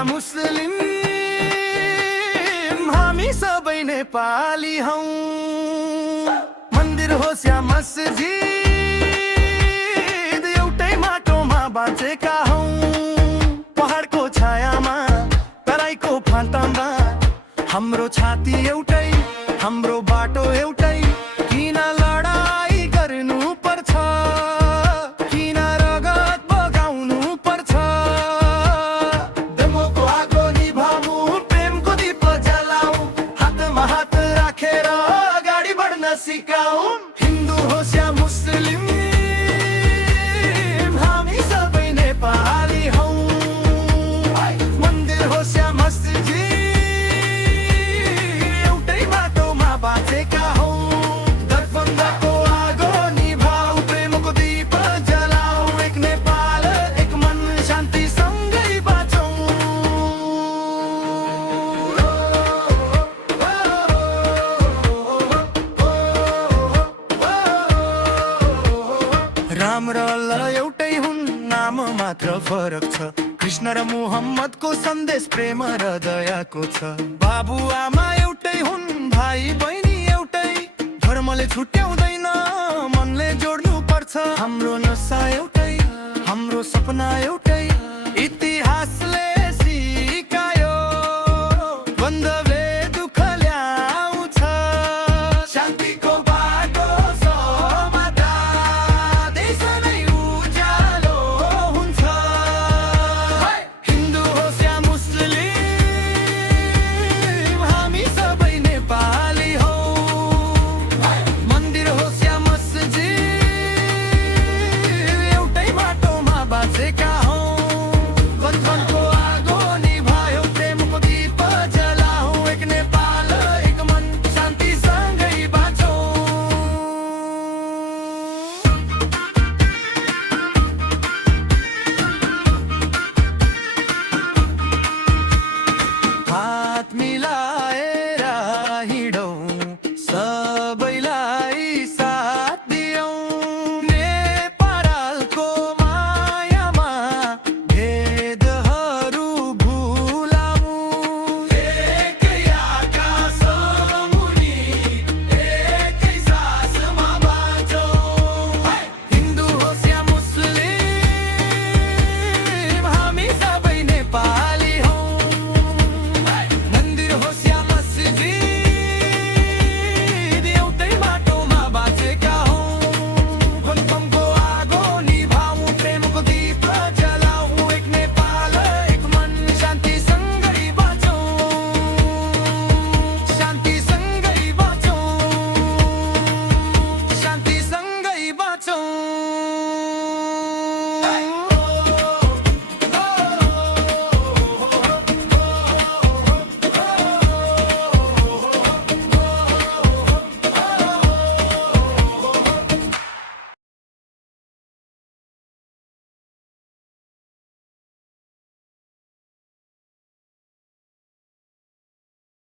या मुस्लिम हामी सबै नेपाली हौं। मन्दिर होस् या मस्जिद एउटै माटोमा बाँचेका हौं। पहाडको छायामा तराईको फाल्टामा हाम्रो छाती एउटै, हाम्रो बाटो एउटै। किन लडाई गर्नु पर्छ, किन रगत बगाउनु पर्छ? दमको आगो निभाऊ, प्रेमको दीप जलाऊ, हातमा हात राखेर अगाडि बढ्न सिकाऊ। हिन्दू होस् या मुस्लिम हामी सबै नेपाली हौं। मन्दिर होस् या मस्जिद एउटै माटोमा बाँचेका हौं। दर्पणको आगो निभाऊ, प्रेमको दीप जलाऊ, एक नेपाल एक मन शान्तिसँगै बाँचौं। राम र अल्लाह एउटै हुन्, नाम मात्र फरक छ। कृष्ण र मुहम्मदको सन्देश प्रेम र दयाको छ। बाबु आमा एउटै हुन्, भाइ बहिनी एउटै। धर्मले छुट्याउँदैन, मनले जोड्नु पर्छ। हाम्रो नसा एउटै, हाम्रो सपना एउटै। इतिहासले